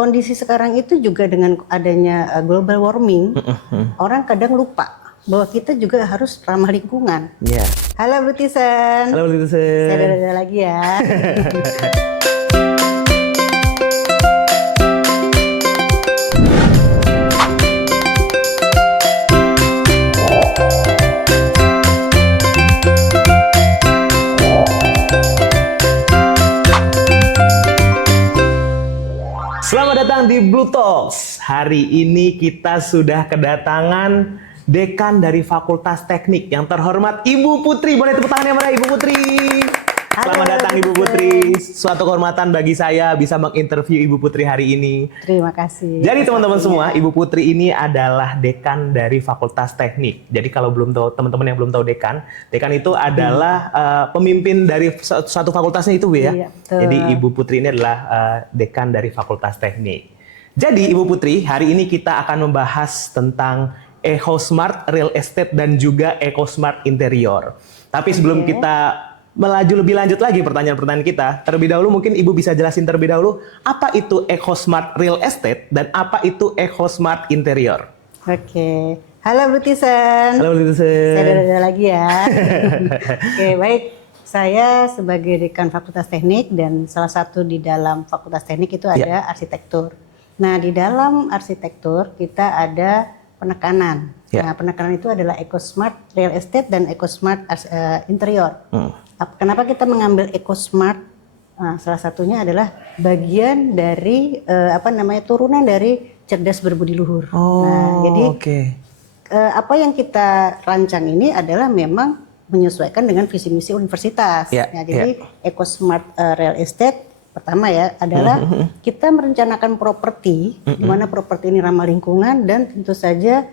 kondisi sekarang itu juga dengan adanya global warming, orang kadang lupa bahwa kita juga harus ramah lingkungan. Iya. Halo Bu Tisen. Halo Bu Tisen. Saya udah lagi ya. Selamat datang di Blue Talks. Hari ini kita sudah kedatangan dekan dari Fakultas Teknik yang terhormat Ibu Putri. Boleh tepuk tangannya mana Ibu Putri? Selamat datang Ibu Putri. Suatu kehormatan bagi saya bisa menginterview Ibu Putri hari ini. Terima kasih. Jadi teman-teman semua, Ibu Putri ini adalah dekan dari Fakultas Teknik. Jadi kalau belum tahu, teman-teman yang belum tahu dekan itu adalah pemimpin dari suatu fakultasnya itu, Bu ya. Iya, betul. Jadi Ibu Putri ini adalah dekan dari Fakultas Teknik. Jadi Ibu Putri, hari ini kita akan membahas tentang EcoSmart Real Estate dan juga EcoSmart Interior. Tapi sebelum kita melaju lebih lanjut lagi pertanyaan-pertanyaan kita, terlebih dahulu mungkin Ibu bisa jelasin terlebih dahulu apa itu EcoSmart Real Estate dan apa itu EcoSmart Interior. Oke. Halo Bu Tisen. Halo Bu Tisen. Saya udah lagi ya. Oke, baik. Saya sebagai dekan Fakultas Teknik dan salah satu di dalam Fakultas Teknik itu ada arsitektur. Nah, di dalam arsitektur kita ada penekanan. Nah, penekanan itu adalah EcoSmart Real Estate dan EcoSmart Interior. Kenapa kita mengambil EcoSmart? Nah, salah satunya adalah bagian dari turunan dari cerdas berbudi luhur. Nah, jadi apa yang kita rancang ini adalah memang menyesuaikan dengan visi misi universitas. Nah, jadi EcoSmart Real Estate pertama ya adalah kita merencanakan properti di mana properti ini ramah lingkungan dan tentu saja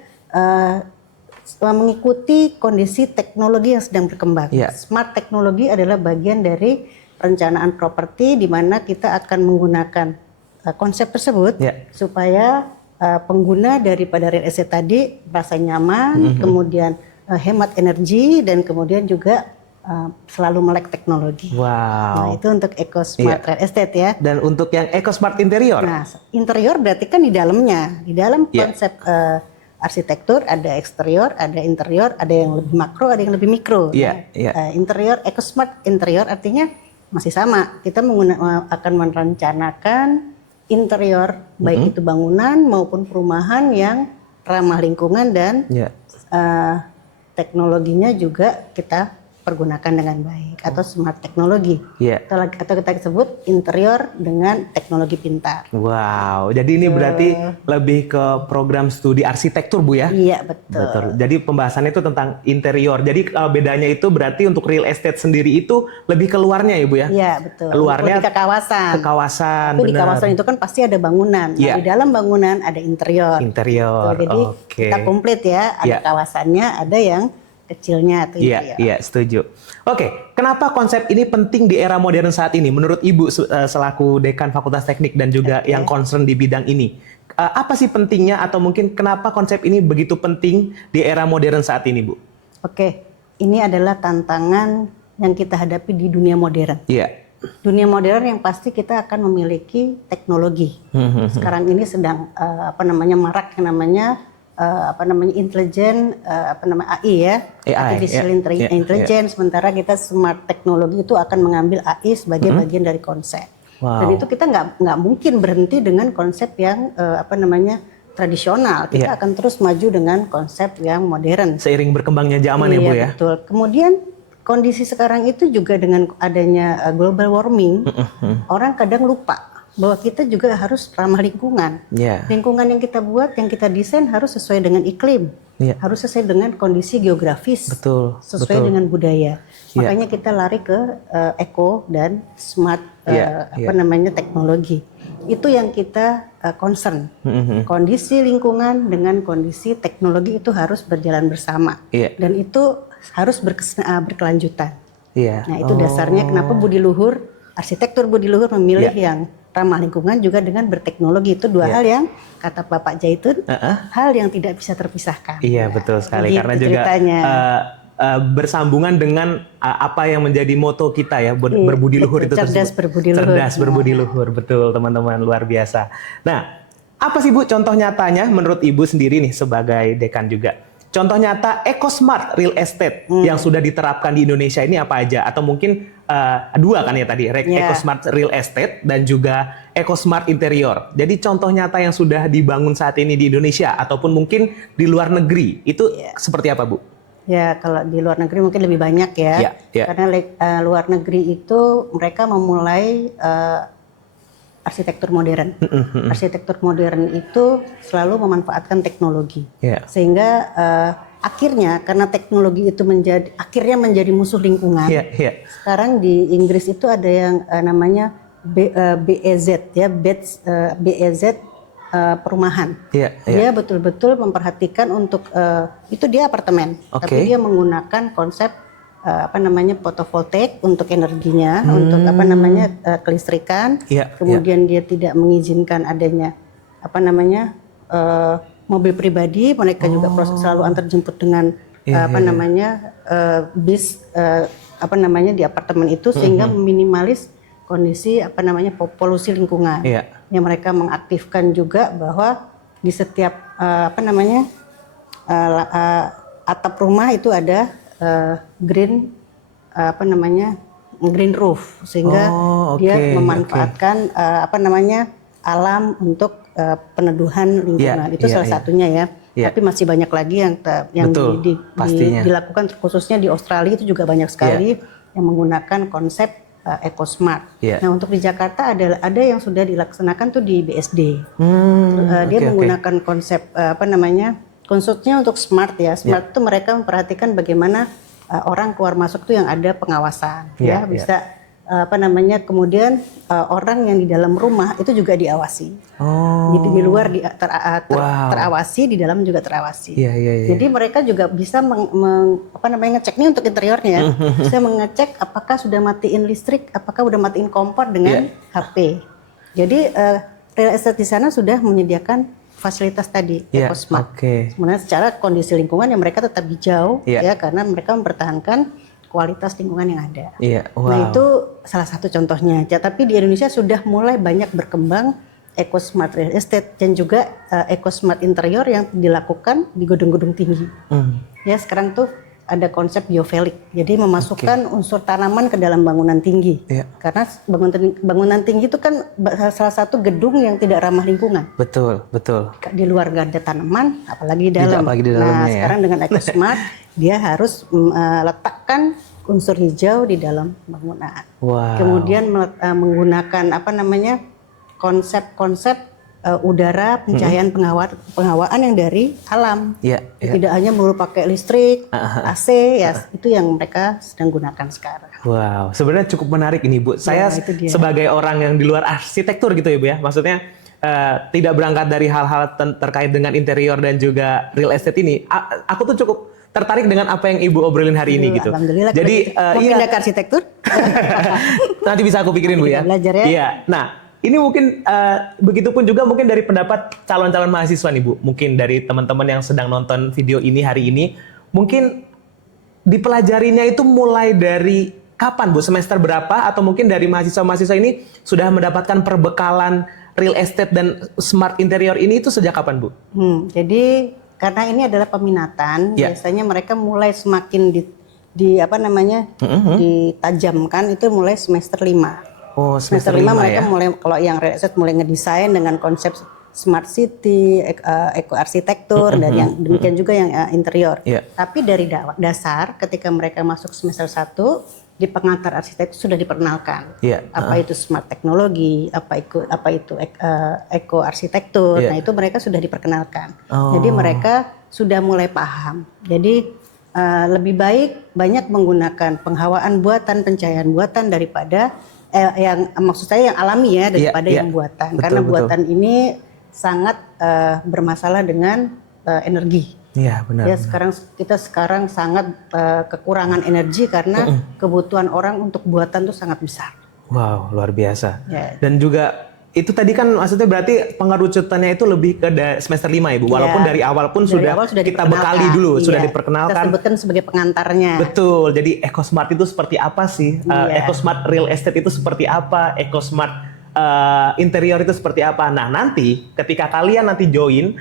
mengikuti kondisi teknologi yang sedang berkembang. Smart teknologi adalah bagian dari perencanaan properti di mana kita akan menggunakan konsep tersebut supaya pengguna daripada real estate tadi merasa nyaman, kemudian hemat energi dan kemudian juga selalu melek teknologi. Nah, itu untuk EcoSmart Real Estate ya. Dan untuk yang EcoSmart Interior? Nah, interior berarti kan di dalamnya, di dalam konsep arsitektur ada eksterior, ada interior, ada yang lebih makro, ada yang lebih mikro. Interior, EcoSmart Interior artinya masih sama. Kita akan merencanakan interior, baik itu bangunan maupun perumahan yang ramah lingkungan dan teknologinya juga kita pergunakan dengan baik atau smart teknologi atau kita sebut interior dengan teknologi pintar. Wow, jadi ini berarti lebih ke program studi arsitektur Bu ya? Iya betul. Jadi pembahasannya itu tentang interior. Jadi bedanya itu berarti untuk real estate sendiri itu lebih keluarnya ya Bu ya? Iya betul. Keluarnya ke kawasan. Ke kawasan. Tapi di kawasan itu kan pasti ada bangunan. Nah, di dalam bangunan ada interior. Interior. Jadi kita komplit ya. Ada kawasannya, ada yang kecilnya atau Iya, setuju. Oke, kenapa konsep ini penting di era modern saat ini? Menurut Ibu selaku dekan Fakultas Teknik dan juga yang concern di bidang ini, apa sih pentingnya atau mungkin kenapa konsep ini begitu penting di era modern saat ini, Bu? Oke, ini adalah tantangan yang kita hadapi di dunia modern. Dunia modern yang pasti kita akan memiliki teknologi. Sekarang ini sedang marak yang namanya intelijen AI ya, artificial intelligence. Sementara kita smart teknologi itu akan mengambil AI sebagai bagian dari konsep. Dan itu kita nggak mungkin berhenti dengan konsep yang tradisional. Kita akan terus maju dengan konsep yang modern. Seiring berkembangnya zaman ya Bu ya. Betul. Kemudian kondisi sekarang itu juga dengan adanya global warming, orang kadang lupa bahwa kita juga harus ramah lingkungan. Lingkungan yang kita buat, yang kita desain harus sesuai dengan iklim, harus sesuai dengan kondisi geografis, sesuai dengan budaya. Makanya kita lari ke eco dan smart teknologi. Itu yang kita concern. Kondisi lingkungan dengan kondisi teknologi itu harus berjalan bersama, dan itu harus berkelanjutan. Nah itu dasarnya kenapa budi luhur, arsitektur budi luhur memilih yang ramah lingkungan juga dengan berteknologi. Itu dua hal yang kata Bapak Zaitun, hal yang tidak bisa terpisahkan. Iya betul sekali, karena juga bersambungan dengan apa yang menjadi moto kita ya, berbudi luhur itu cerdas tersebut. berbudi luhur. Cerdas berbudi luhur, betul teman-teman, luar biasa. Nah, apa sih Bu contoh nyatanya menurut Ibu sendiri nih sebagai dekan juga? Contoh nyata EcoSmart Real Estate yang sudah diterapkan di Indonesia ini apa aja? Atau mungkin dua kan ya tadi, EcoSmart Real Estate dan juga EcoSmart Interior. Jadi contoh nyata yang sudah dibangun saat ini di Indonesia ataupun mungkin di luar negeri, itu seperti apa Bu? Ya, kalau di luar negeri mungkin lebih banyak ya. Karena luar negeri itu mereka memulai arsitektur modern. Arsitektur modern itu selalu memanfaatkan teknologi, sehingga akhirnya karena teknologi itu akhirnya menjadi musuh lingkungan. Sekarang di Inggris itu ada yang namanya BEZ ya, BEZ perumahan. Dia betul-betul memperhatikan untuk itu dia apartemen, tapi dia menggunakan konsep fotovoltaik untuk energinya, untuk kelistrikan. Kemudian dia tidak mengizinkan adanya mobil pribadi. Mereka juga proses selalu antar jemput dengan bis di apartemen itu, sehingga meminimalis kondisi polusi lingkungan. Yang mereka mengaktifkan juga bahwa di setiap atap rumah itu ada green roof, sehingga dia memanfaatkan alam untuk peneduhan lingkungan. Itu salah satunya ya. Tapi masih banyak lagi yang dilakukan, khususnya di Australia itu juga banyak sekali yang menggunakan konsep EcoSmart. Nah, untuk di Jakarta ada yang sudah dilaksanakan tuh di BSD. Dia menggunakan konsep konsepnya untuk smart ya. Smart itu mereka memperhatikan bagaimana orang keluar masuk tuh yang ada pengawasan, bisa kemudian orang yang di dalam rumah itu juga diawasi. Di luar terawasi, di dalam juga terawasi. Jadi mereka juga bisa ngecek nih untuk interiornya, bisa mengecek apakah sudah matiin listrik, apakah sudah matiin kompor dengan HP. Jadi real estate di sana sudah menyediakan fasilitas tadi EcoSmart. Sebenarnya secara kondisi lingkungan yang mereka tetap hijau ya, karena mereka mempertahankan kualitas lingkungan yang ada. Nah, itu salah satu contohnya. Tapi di Indonesia sudah mulai banyak berkembang EcoSmart Real Estate dan juga EcoSmart Interior yang dilakukan di gedung-gedung tinggi. Ya, sekarang tuh ada konsep biofailik. Jadi memasukkan unsur tanaman ke dalam bangunan tinggi. Karena bangunan tinggi itu kan salah satu gedung yang tidak ramah lingkungan. Betul. Di luar gak ada tanaman, apalagi di dalam. Nah, sekarang dengan EcoSmart dia harus letakkan unsur hijau di dalam bangunan. Kemudian menggunakan konsep-konsep udara, pencahayaan penghawaan yang dari alam. Tidak hanya melulu pakai listrik, AC ya, itu yang mereka sedang gunakan sekarang. Wow, sebenarnya cukup menarik ini Bu. Saya sebagai orang yang di luar arsitektur gitu ya Bu ya, maksudnya tidak berangkat dari hal-hal terkait dengan interior dan juga real estate ini. Aku tuh cukup tertarik dengan apa yang Ibu obrolin hari ini gitu. Alhamdulillah. Jadi mau pindah ke arsitektur? Nanti bisa aku pikirin Bu ya. Belajar ya. Iya. Nah, ini mungkin begitupun juga mungkin dari pendapat calon-calon mahasiswa nih Bu. Mungkin dari teman-teman yang sedang nonton video ini hari ini, mungkin dipelajarinya itu mulai dari kapan Bu? Semester berapa? Atau mungkin dari mahasiswa-mahasiswa ini sudah mendapatkan perbekalan real estate dan smart interior ini itu sejak kapan Bu? Jadi karena ini adalah peminatan, biasanya mereka mulai semakin ditajamkan itu mulai semester 5. Semester 5 mereka mulai, kalau yang real estate mulai ngedesain dengan konsep smart city, eco arsitektur, dan yang demikian juga yang interior. Tapi dari dasar ketika mereka masuk semester 1 di pengantar arsitektur sudah diperkenalkan apa itu smart teknologi, apa itu eco arsitektur. Nah, itu mereka sudah diperkenalkan. Jadi mereka sudah mulai paham. Jadi lebih baik banyak menggunakan penghawaan buatan, pencahayaan buatan daripada yang maksud saya yang alami ya, daripada yang buatan. Karena buatan ini sangat bermasalah dengan energi. Benar. Ya, kita sekarang sangat kekurangan energi karena kebutuhan orang untuk buatan itu sangat besar. Wow, luar biasa. Dan juga Itu tadi kan maksudnya berarti pengerucutannya itu lebih ke semester 5 ya Bu. Walaupun dari awal pun Dari sudah awal sudah kita diperkenalkan. bekali dulu, sudah Iya. diperkenalkan. Kita sebutkan sebagai pengantarnya. Betul. Jadi EcoSmart itu seperti apa sih? Iya. EcoSmart Real Estate itu seperti apa? EcoSmart interior itu seperti apa? Nah, nanti ketika kalian nanti join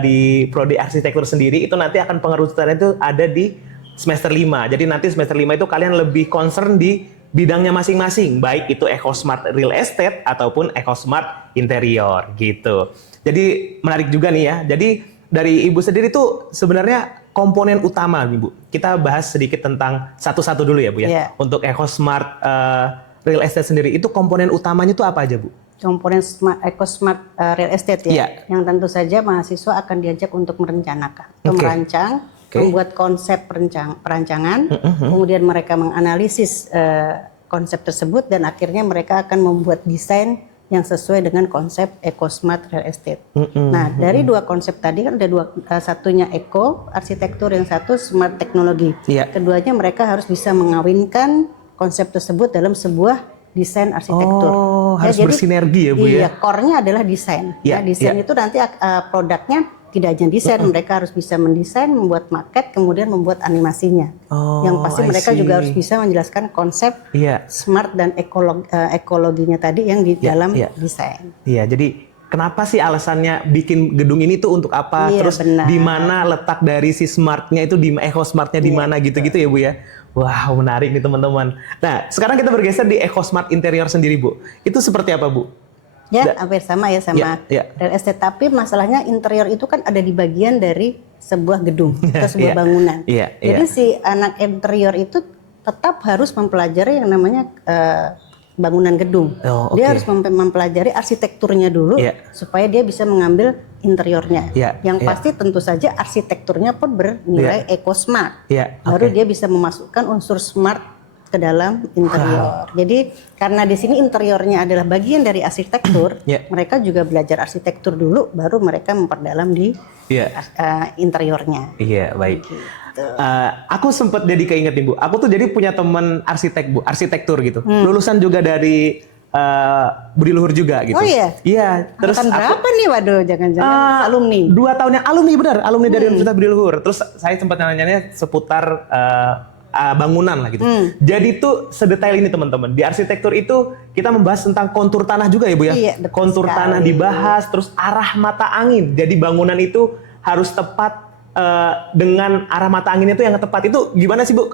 di prodi arsitektur sendiri, itu nanti akan pengerucutannya itu ada di semester 5. Jadi nanti semester 5 itu kalian lebih concern di bidangnya masing-masing, baik itu EcoSmart Real Estate ataupun EcoSmart Interior gitu. Jadi menarik juga nih ya. Jadi dari Ibu sendiri tuh sebenarnya komponen utama nih Bu. Kita bahas sedikit tentang satu-satu dulu ya Bu ya. Iya. Untuk EcoSmart Real Estate sendiri itu komponen utamanya tuh apa aja Bu? Komponen EcoSmart Real Estate ya, Iya. yang tentu saja mahasiswa akan diajak untuk merencanakan, atau Oke. merancang, Oke. membuat konsep perancangan, kemudian mereka menganalisis konsep tersebut dan akhirnya mereka akan membuat desain yang sesuai dengan konsep EcoSmart Real Estate. Nah, dari dua konsep tadi kan ada dua, satunya eco arsitektur, yang satu smart teknologi. Iya. Keduanya mereka harus bisa mengawinkan konsep tersebut dalam sebuah desain arsitektur. Oh, harus jadi, bersinergi ya Bu ya. Iya, core-nya adalah desain. Iya, Desain iya. itu nanti produknya tidak hanya desain, mereka harus bisa mendesain, membuat maket, kemudian membuat animasinya. Oh, Yang pasti I mereka see. juga harus bisa menjelaskan konsep Iya. smart dan ekologinya tadi yang di Iya, dalam iya. desain. Iya, jadi kenapa sih alasannya bikin gedung ini tuh untuk apa? Iya, Terus benar. di mana letak dari si smartnya itu, di EcoSmartnya di Iya, mana gitu-gitu ya Bu ya? Wah, menarik nih teman-teman. Nah, sekarang kita bergeser di EcoSmart Interior sendiri Bu. Itu seperti apa Bu? Ya, hampir sama ya sama Iya, iya. real estate. Tapi masalahnya interior itu kan ada di bagian dari sebuah gedung atau sebuah Iya, bangunan. iya, Jadi iya. si anak interior itu tetap harus mempelajari yang namanya bangunan gedung. Oh, Dia oke. harus mempelajari arsitekturnya dulu Iya. supaya dia bisa mengambil interiornya. Iya, Yang iya. pasti tentu saja arsitekturnya pun bernilai eco-smart. Iya, Baru oke. dia bisa memasukkan unsur smart ke dalam interior. Jadi karena di sini interiornya adalah bagian dari arsitektur, Iya. mereka juga belajar arsitektur dulu, baru mereka memperdalam di Iya. interiornya. Iya, baik. Gitu. Aku sempat jadi keinget nih Bu. Aku tuh jadi punya teman arsitek Bu, arsitektur gitu. Lulusan juga dari Budi Luhur juga gitu. Oh iya? Iya. Terus Angkatan aku berapa nih? Waduh, jangan-jangan alumni. 2 tahun yang alumni benar, alumni dari Universitas Budi Luhur. Terus saya sempat nanya-nanya seputar bangunan lah gitu. Jadi tuh sedetail ini teman-teman. Di arsitektur itu kita membahas tentang kontur tanah juga ya Bu ya. Iya, betul kontur sekali. tanah dibahas, terus arah mata angin. Jadi bangunan itu harus tepat dengan arah mata anginnya itu yang tepat. Itu gimana sih Bu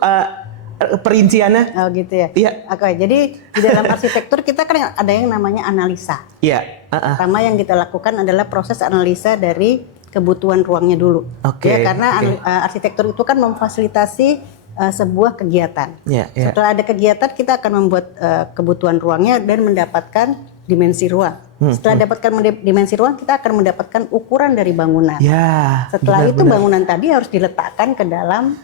perinciannya? Oh gitu ya. Iya. Oke, jadi di dalam arsitektur kita kan ada yang namanya analisa. Iya. Pertama yang kita lakukan adalah proses analisa dari kebutuhan ruangnya dulu. Oke, Ya, karena oke. arsitektur itu kan memfasilitasi sebuah kegiatan. Iya, iya. Setelah ada kegiatan kita akan membuat kebutuhan ruangnya dan mendapatkan dimensi ruang. Setelah dapatkan dimensi ruang kita akan mendapatkan ukuran dari bangunan. Ya. Setelah itu benar-benar. bangunan tadi harus diletakkan ke dalam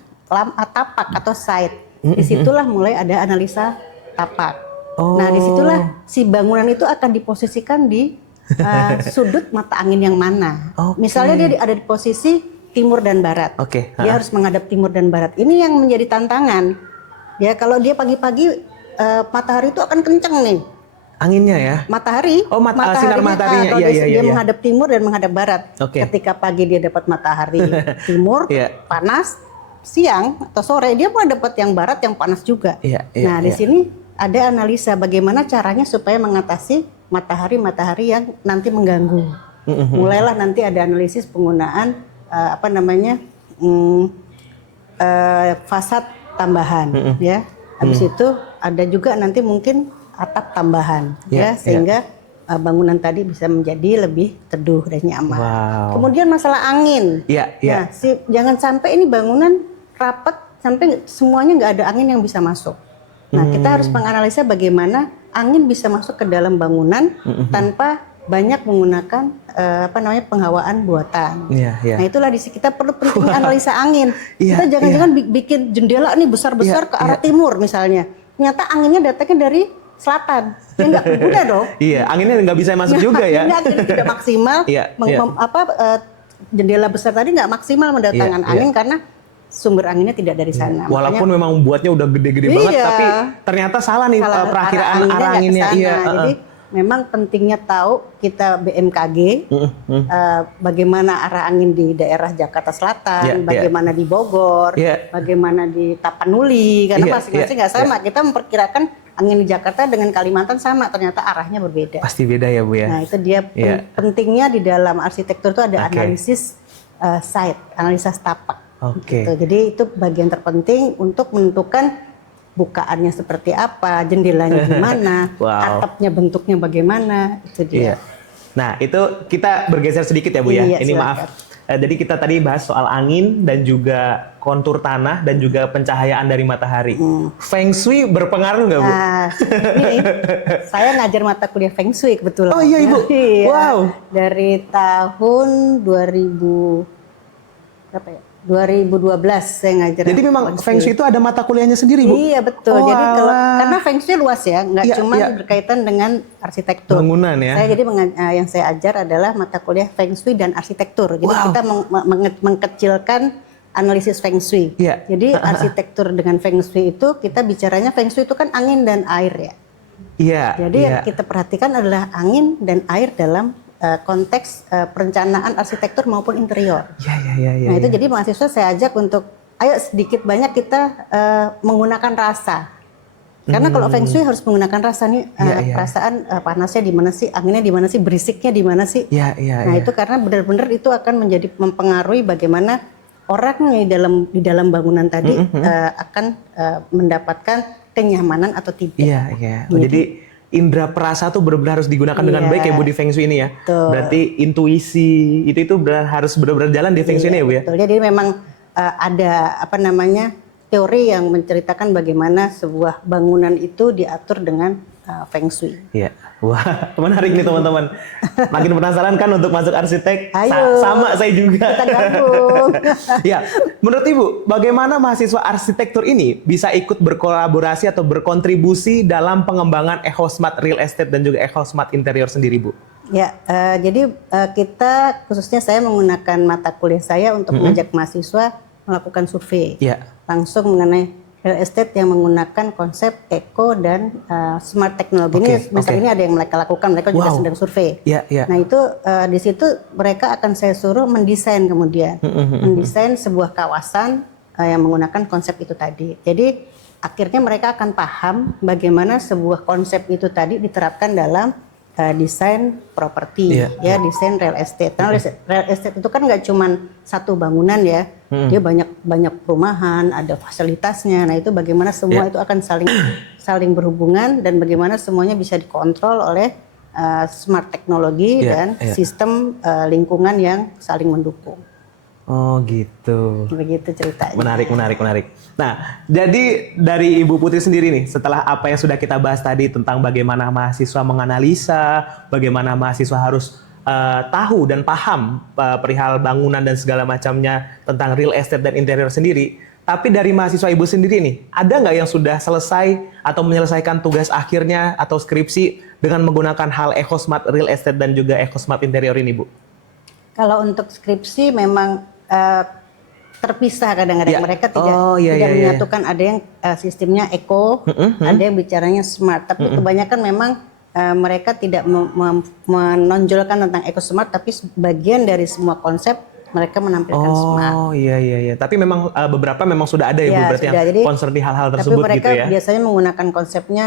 tapak atau site. Disitulah mulai ada analisa tapak. Oh. Nah disitulah si bangunan itu akan diposisikan di sudut mata angin yang mana. Oke. Misalnya dia ada di posisi timur dan barat. Oke, Dia harus menghadap timur dan barat. Ini yang menjadi tantangan. Ya kalau dia pagi-pagi matahari itu akan kenceng nih. Anginnya ya. Matahari. Oh, sinar mataharinya. kalau Iya, iya, dia iya. menghadap timur dan menghadap barat. Oke. Ketika pagi dia dapat matahari timur, Iya. panas. Siang atau sore dia mau dapat yang barat yang panas juga. Iya, iya, Nah di iya. sini ada analisa bagaimana caranya supaya mengatasi matahari yang nanti mengganggu. Mulailah nanti ada analisis penggunaan fasad tambahan, ya. Habis itu ada juga nanti mungkin atap tambahan, Iya, ya, sehingga bangunan tadi bisa menjadi lebih teduh dan nyaman. Wow. Kemudian masalah angin. Iya, iya. Nah, jangan sampai ini bangunan rapat sampai semuanya nggak ada angin yang bisa masuk. Nah, kita harus menganalisa bagaimana angin bisa masuk ke dalam bangunan tanpa banyak menggunakan penghawaan buatan. Iya, iya. Nah, itulah kita perlu penting analisa angin. Iya, Kita jangan-jangan bikin jendela nih besar-besar Iya, ke arah timur misalnya. Ternyata anginnya datangnya dari selatan. Ya nggak udah dong. Iya, anginnya nggak bisa masuk juga ya. Jadi tidak maksimal. Iya, iya. Jendela besar tadi nggak maksimal mendatangkan Iya, iya. angin karena sumber anginnya tidak dari sana. Walaupun Makanya, memang buatnya udah gede-gede banget, Iya. tapi ternyata salah nih salah perakiraan arah nggak anginnya. ke sana. Iya. Jadi memang pentingnya tahu kita BMKG, bagaimana arah angin di daerah Jakarta Selatan, bagaimana di Bogor, bagaimana di Tapanuli, karena masing-masing nggak sama. Kita memperkirakan angin di Jakarta dengan Kalimantan sama, ternyata arahnya berbeda. Pasti beda ya Bu ya. Nah itu dia pentingnya di dalam arsitektur itu ada analisis site, analisa setapak. Gitu. Jadi itu bagian terpenting untuk menentukan bukaannya seperti apa, jendelanya gimana, atapnya bentuknya bagaimana, itu dia. Nah itu kita bergeser sedikit ya Bu ya. Ini silakan. Maaf. Jadi kita tadi bahas soal angin dan juga kontur tanah dan juga pencahayaan dari matahari. Feng Shui berpengaruh nggak Bu? Ini saya ngajar mata kuliah Feng Shui kebetulan. Oh iya Ibu. Wow. Dari tahun 2012 saya ngajar. Jadi memang Feng Shui itu ada mata kuliahnya sendiri Bu? Iya betul. Jadi karena Feng Shui luas ya, nggak cuma berkaitan dengan arsitektur. Bangunan ya. Jadi yang saya ajar adalah mata kuliah Feng Shui dan arsitektur. Jadi kita mengkecilkan analisis Feng Shui. Jadi arsitektur dengan Feng Shui itu kita bicaranya Feng Shui itu kan angin dan air ya. Jadi yang kita perhatikan adalah angin dan air dalam konteks perencanaan arsitektur maupun interior. Nah itu jadi mahasiswa saya ajak untuk ayo sedikit banyak kita menggunakan rasa. Karena kalau Feng Shui harus menggunakan rasa nih, perasaan panasnya di mana sih, anginnya di mana sih, berisiknya di mana sih. Nah itu karena benar-benar itu akan menjadi mempengaruhi bagaimana orang di dalam bangunan tadi akan mendapatkan kenyamanan atau tidak. Jadi indera perasa tuh benar-benar harus digunakan dengan baik ya Bu di Feng Shui ini ya. Berarti intuisi itu harus benar-benar jalan di Feng Shui ini ya Bu ya. Jadi memang ada teori yang menceritakan bagaimana sebuah bangunan itu diatur dengan Feng Shui. Wah menarik nih teman-teman. Makin penasaran kan untuk masuk arsitek? Ayo, sama saya juga. Kita gabung. Menurut Ibu, bagaimana mahasiswa arsitektur ini bisa ikut berkolaborasi atau berkontribusi dalam pengembangan EcoSmart Real Estate dan juga EcoSmart Interior sendiri, Bu? Jadi kita khususnya saya menggunakan mata kuliah saya untuk mengajak mahasiswa melakukan survei langsung mengenai real estate yang menggunakan konsep eco dan smart teknologi. Misalnya ini ada yang mereka lakukan, mereka juga sedang survei. Nah itu di situ mereka akan saya suruh mendesain kemudian, mendesain sebuah kawasan yang menggunakan konsep itu tadi. Jadi akhirnya mereka akan paham bagaimana sebuah konsep itu tadi diterapkan dalam desain properti, desain real estate. Karena real estate itu kan nggak cuma satu bangunan ya, dia banyak perumahan, ada fasilitasnya. Nah itu bagaimana semua itu akan saling berhubungan dan bagaimana semuanya bisa dikontrol oleh smart teknologi dan sistem lingkungan yang saling mendukung. Oh gitu. Begitu ceritanya. Menarik. Nah, jadi dari Ibu Putri sendiri nih, setelah apa yang sudah kita bahas tadi tentang bagaimana mahasiswa menganalisa, bagaimana mahasiswa harus tahu dan paham perihal bangunan dan segala macamnya tentang real estate dan interior sendiri. Tapi dari mahasiswa Ibu sendiri nih, ada nggak yang sudah selesai atau menyelesaikan tugas akhirnya atau skripsi dengan menggunakan hal EcoSmart Real Estate dan juga EcoSmart Interior ini, Bu? Kalau untuk skripsi memang terpisah kadang-kadang mereka tidak menyatukan. Ada yang sistemnya eco, ada yang bicaranya smart. Tapi kebanyakan memang mereka tidak menonjolkan tentang eco smart, tapi bagian dari semua konsep mereka menampilkan smart. Oh iya. Tapi memang beberapa memang sudah ada ya Bu, berarti yang concern di hal-hal tersebut gitu ya. Tapi mereka biasanya menggunakan konsepnya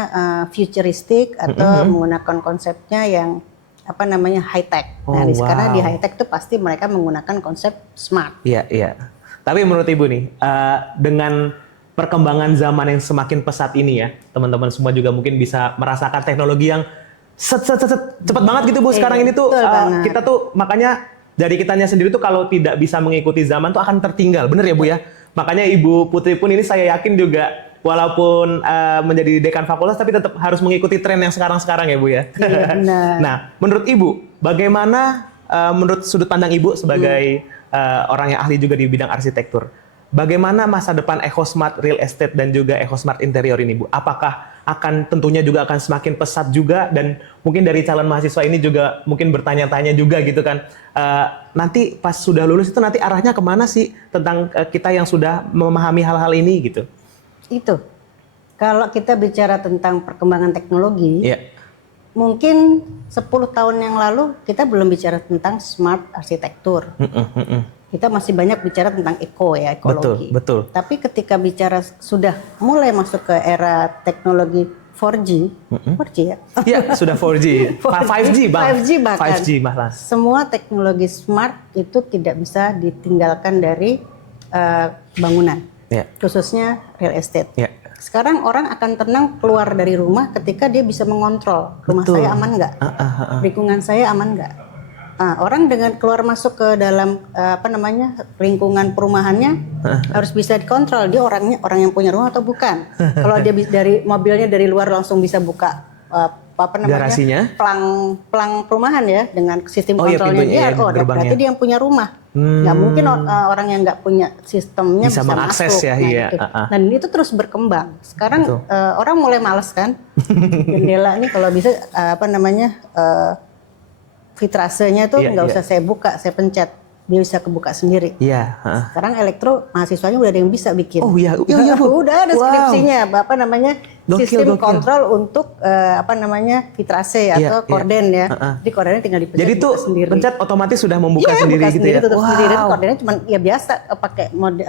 futuristik atau menggunakan konsepnya yang high tech. Karena di high tech itu pasti mereka menggunakan konsep smart. Iya. Tapi menurut Ibu nih, dengan perkembangan zaman yang semakin pesat ini ya, teman-teman semua juga mungkin bisa merasakan teknologi yang cepat banget gitu Bu. Sekarang ini tuh kita tuh makanya dari kitanya sendiri tuh kalau tidak bisa mengikuti zaman tuh akan tertinggal. Bener ya Bu ya? Makanya Ibu Putri pun ini saya yakin juga walaupun menjadi dekan fakultas tapi tetap harus mengikuti tren yang sekarang-sekarang ya Bu ya. Iya, benar. Nah, menurut Ibu, bagaimana menurut sudut pandang Ibu sebagai orang yang ahli juga di bidang arsitektur, bagaimana masa depan EcoSmart Real Estate dan juga EcoSmart Interior ini Bu? Apakah tentunya juga akan semakin pesat juga, dan mungkin dari calon mahasiswa ini juga mungkin bertanya-tanya juga gitu kan, nanti pas sudah lulus itu nanti arahnya kemana sih tentang kita yang sudah memahami hal-hal ini gitu? Itu kalau kita bicara tentang perkembangan teknologi, mungkin 10 tahun yang lalu kita belum bicara tentang smart arsitektur. Kita masih banyak bicara tentang ekologi. Betul. Tapi ketika bicara sudah mulai masuk ke era teknologi 4G, 4G ya? Iya, sudah 4G. 5G bahkan. 5G malah. Semua teknologi smart itu tidak bisa ditinggalkan dari bangunan, khususnya real estate. Sekarang orang akan tenang keluar dari rumah ketika dia bisa mengontrol rumah saya aman nggak, lingkungan saya aman nggak. Orang dengan keluar masuk ke dalam lingkungan perumahannya harus bisa dikontrol dia orang yang punya rumah atau bukan. Kalau dia dari mobilnya dari luar langsung bisa buka garasinya, pelang perumahan ya dengan sistem kontrolnya dia, berarti dia yang punya rumah. Nggak mungkin orang yang nggak punya sistemnya bisa mengakses masuk. Ya. Dan itu terus berkembang. Sekarang orang mulai malas kan, jendela ini kalau bisa vitrasenya tuh nggak usah saya buka, saya pencet, dia bisa kebuka sendiri. Sekarang elektro mahasiswanya udah ada yang bisa bikin. Udah ada skripsinya, sistem kontrol untuk vitrase atau korden ya. Jadi kordennya tinggal dipencet. Jadi itu sendiri. Pencet otomatis sudah membuka sendiri gitu ya. Tutup sendiri. Dan kordennya cuma ya biasa pakai mode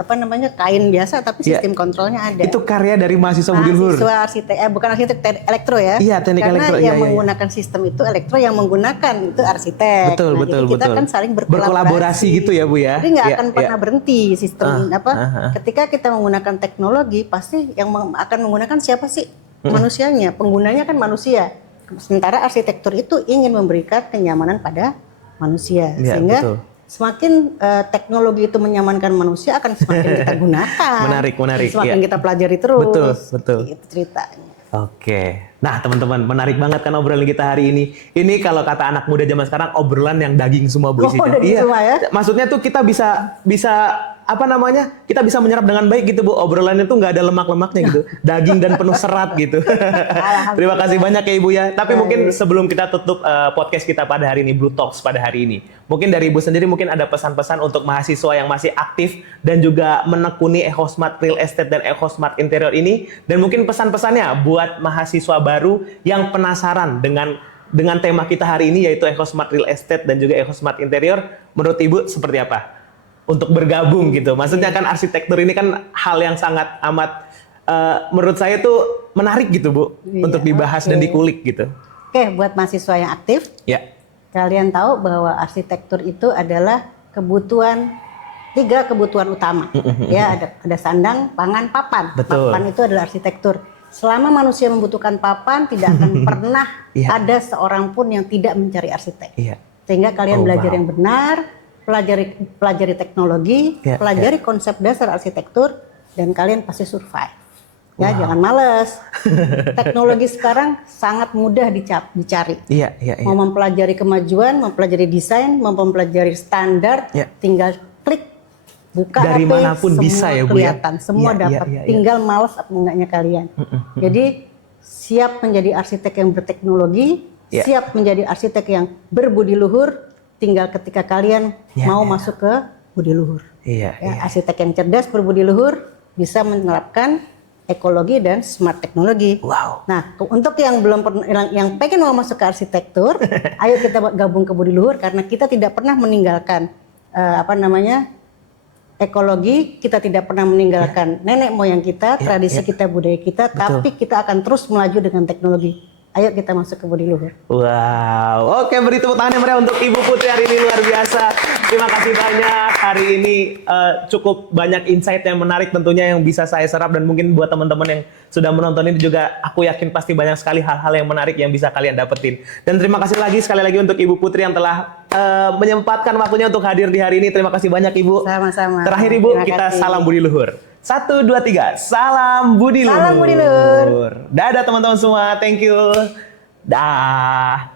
kain biasa tapi sistem kontrolnya ada. Itu karya dari mahasiswa Budi Luhur. Mahasiswa arsitek, bukan arsitek, elektro ya. Iya, teknik elektro. Karena yang menggunakan sistem itu elektro, yang menggunakan itu arsitek. Betul. Kita kan saling berkolaborasi gitu ya Bu ya. Jadi nggak akan pernah berhenti sistem ketika kita menggunakan teknologi pasti yang akan menggunakan siapa sih? Manusianya, penggunanya kan manusia. Sementara arsitektur itu ingin memberikan kenyamanan pada manusia, sehingga semakin teknologi itu menyamankan manusia akan semakin kita gunakan. Menarik. Semakin kita pelajari terus. Betul. Itu ceritanya. Oke. Nah teman-teman, menarik banget kan obrolan kita hari ini. Ini kalau kata anak muda zaman sekarang obrolan yang daging semua Bu isinya. Daging semua ya? Maksudnya tuh kita bisa kita bisa menyerap dengan baik gitu Bu. Obrolannya tuh nggak ada lemak-lemaknya gitu. Daging dan penuh serat gitu. Terima kasih banyak ya Ibu ya. Tapi mungkin sebelum kita tutup podcast kita pada hari ini, Blue Talks pada hari ini. Mungkin dari Ibu sendiri mungkin ada pesan-pesan untuk mahasiswa yang masih aktif dan juga menekuni EcoSmart Real Estate dan EcoSmart Interior ini. Dan mungkin pesan-pesannya buat mahasiswa baru yang penasaran dengan tema kita hari ini yaitu EcoSmart Real Estate dan juga EcoSmart Interior. Menurut Ibu seperti apa? Untuk bergabung gitu. Maksudnya kan arsitektur ini kan hal yang sangat amat menurut saya tuh menarik gitu Bu untuk dibahas dan dikulik gitu. Oke, buat mahasiswa yang aktif, kalian tahu bahwa arsitektur itu adalah tiga kebutuhan utama. Ya, ada sandang, pangan, papan. Betul. Papan itu adalah arsitektur. Selama manusia membutuhkan papan, tidak akan pernah ada seorang pun yang tidak mencari arsitek. Sehingga kalian belajar yang benar, pelajari teknologi, pelajari konsep dasar arsitektur, dan kalian pasti survive. Ya, jangan males. Teknologi sekarang sangat mudah dicari. Mau mempelajari kemajuan, mempelajari desain, mempelajari standar, tinggal klik, buka dari HP, manapun semua bisa ya Bu kelihatan, semua dapat. Tinggal males atau enggaknya kalian. Jadi siap menjadi arsitek yang berteknologi, siap menjadi arsitek yang berbudi luhur. Tinggal ketika kalian mau masuk ke budi luhur. Arsitek yang cerdas berbudi luhur bisa menerapkan ekologi dan smart teknologi. Nah, untuk yang yang pengen mau masuk ke arsitektur, ayo kita gabung ke budi luhur karena kita tidak pernah meninggalkan ekologi, kita tidak pernah meninggalkan nenek moyang kita, tradisi kita, budaya kita, tapi kita akan terus melaju dengan teknologi. Ayo kita masuk ke budi luhur. Wow, oke, beri tepuk tangan yang meriah untuk Ibu Putri hari ini, luar biasa. Terima kasih banyak. Hari ini cukup banyak insight yang menarik tentunya yang bisa saya serap dan mungkin buat teman-teman yang sudah menonton ini juga aku yakin pasti banyak sekali hal-hal yang menarik yang bisa kalian dapetin. Dan terima kasih sekali lagi untuk Ibu Putri yang telah menyempatkan waktunya untuk hadir di hari ini. Terima kasih banyak Ibu. Sama-sama. Terakhir Ibu, kita salam budi luhur. 1, 2, 3. Salam budi luhur. Salam budi luhur. Dadah teman-teman semua. Thank you. Dah.